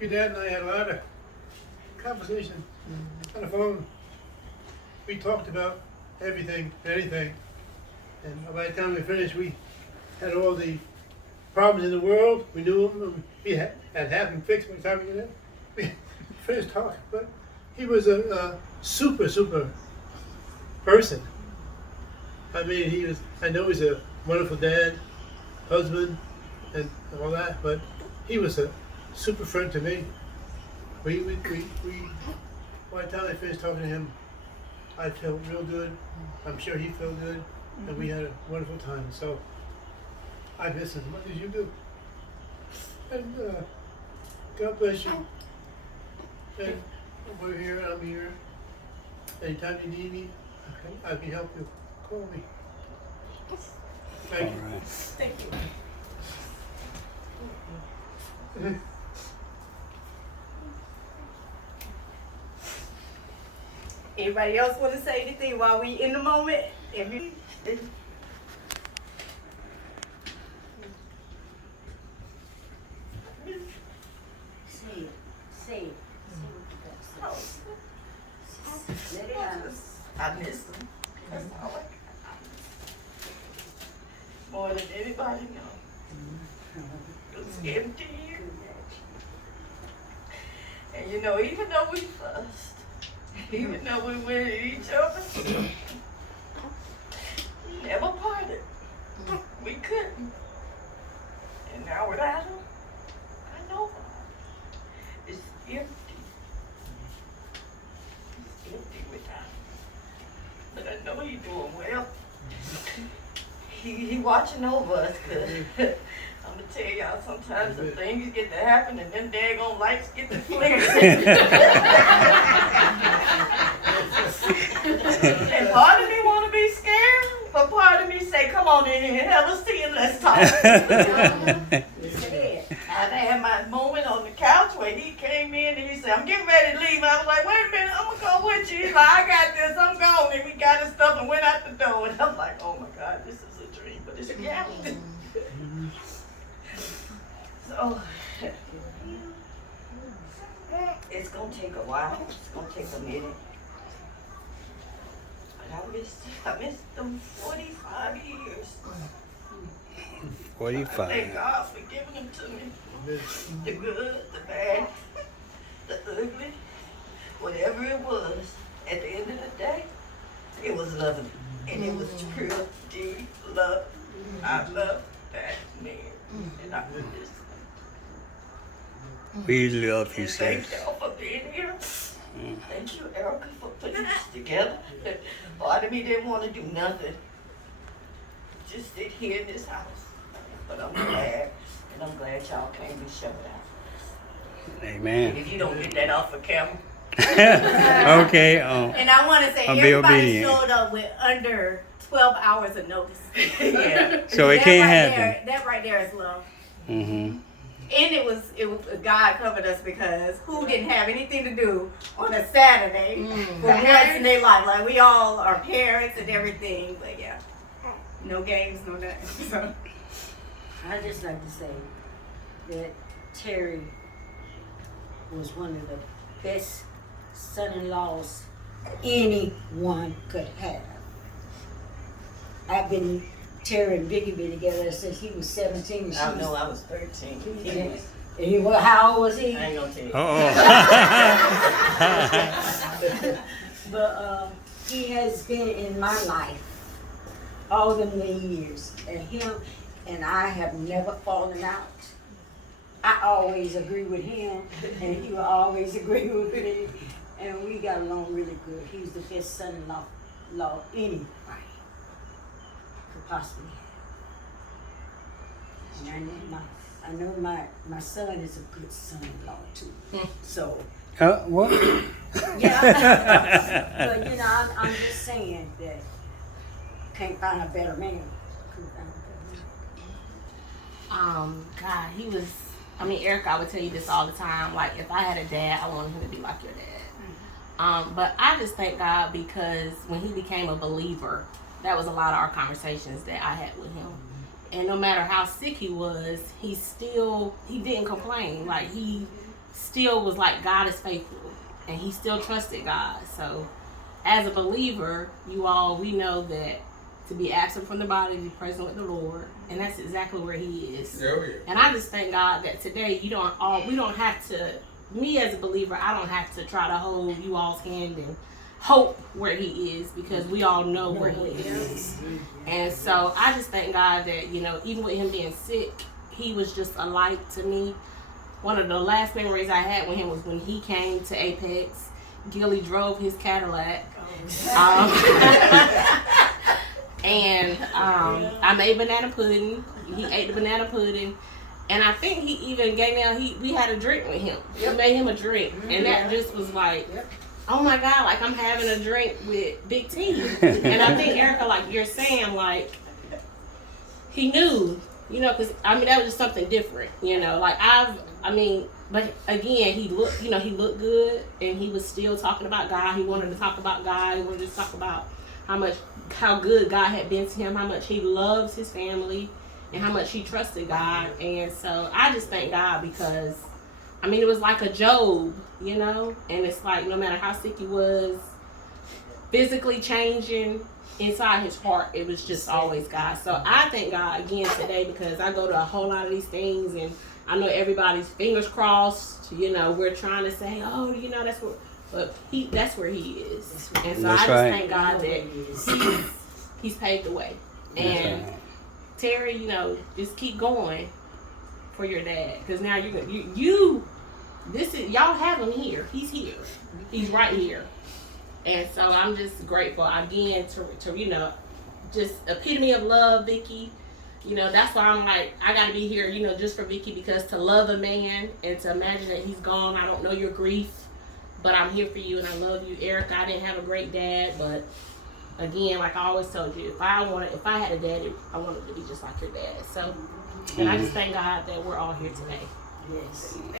Your dad and I had a lot of conversation on the phone. We talked about everything, anything. And by the time we finished, we had all the problems in the world. We knew them. And we had half them fixed by the time we finished talking. But he was a super person. I mean, I know he's a wonderful dad, husband, and all that, but he was a super friend to me. By the time I finished talking to him, I felt real good. I'm sure he felt good, and we had a wonderful time. So I miss him as much as you do. And God bless you. And we're here, I'm here. Anytime you need me, I can help you. Call me. Thank you. All right. Thank you. Anybody else want to say anything while we in the moment? Say it. Let it out. I miss them. That's all I got. More than anybody knows. It was empty here. And you know, even though we fussed, even though we went at each other, we never parted. We couldn't. And now without him, I know it's empty. It's empty without him. But I know he's doing well. He watching over us, cause I'm gonna tell y'all sometimes the things get to happen and them daggone lights get to flicker. And part of me wanna be scared, but part of me say, come on in here, have a seat and let's talk. I had my moment on the couch where he came in and he said, I'm getting ready to leave. I was like, wait a minute, I'm gonna go with you. He's like, I got this, I'm gone. And we got his stuff and went out the door. And I'm like, oh my God, this is a dream, but it's reality. So, it's gonna take a while. It's gonna take a minute. But I missed them 45 years. 45. Thank God for giving them to me. The good, the bad, the ugly, whatever it was, at the end of the day, it was loving. And it was pure, deep love. I love that man. And I miss him. We love you, And sis. thank y'all for being here. Thank you, Erica, for putting this together. Part of me didn't want to do nothing. Just sit here in this house. But I'm glad, and I'm glad y'all came and showed out. And Amen. if you don't get that off of camera. Okay. And I want to say, I'll be everybody obedient. showed up with under 12 hours of notice. Yeah. So it That can't right happen. there- that right there is love. Mm-hmm. And it was God covered us because who didn't have anything to do on a Saturday for once in their life? Like we all are parents and everything, but yeah, no games, no nothing. So. I'd just like to say that Terry was one of the best son-in-laws anyone could have. I've been Terry and Vicky been together since he was 17. She I know I was 13. How old was he? I ain't gonna tell you. But he has been in my life all them many years, and him and I have never fallen out. I always agree with him, and he will always agree with me, and we got along really good. He was the best son-in-law anybody could possibly have. And I know my son is a good son-in-law too. So. What? Yeah, but you know, I'm just saying that can't find a better man. God, he was, I mean, Erica, I would tell you this all the time. Like, if I had a dad, I wanted him to be like your dad. But I just thank God because when he became a believer, that was a lot of our conversations that I had with him. And no matter how sick he was, he didn't complain. Like, he still was like, God is faithful, and he still trusted God. So, as a believer, we know that to be absent from the body, be present with the Lord, and that's exactly where he is. Oh, yeah. And I just thank God that today we don't have to. Me as a believer, I don't have to try to hold you all's hand and hope where he is, because we all know where he is. And so I just thank God that, even with him being sick, he was just a light to me. One of the last memories I had with him was when he came to Apex. Gilly drove his Cadillac. And I made banana pudding. He ate the banana pudding. And I think he even gave me we had a drink with him. We made him a drink. And that just was like, oh my God, like I'm having a drink with Big T. And I think, Erica, like you're saying, like, he knew, because, that was just something different, like but again, he looked good, and he was still talking about God. He wanted to talk about God. He wanted to talk about how good God had been to him, how much he loves his family, and how much he trusted God. And so I just thank God, because it was like a Job, and it's like no matter how sick he was, physically changing, inside his heart, it was just always God. So I thank God again today, because I go to a whole lot of these things, and I know everybody's fingers crossed, we're trying to say, oh, that's where, but that's where he is. And so That's I just right. thank God that he's paved the way. And That's right. Terry, just keep going for your dad, because now y'all have him here. He's here. He's right here. And so I'm just grateful again to just epitome of love, Vicky. That's why I'm like, I gotta be here, just for Vicky, because to love a man and to imagine that he's gone, I don't know your grief, but I'm here for you and I love you. Erica, I didn't have a great dad, but again, like I always told you, if I had a dad, I wanted to be just like your dad. So, and I just thank God that we're all here today. Yes.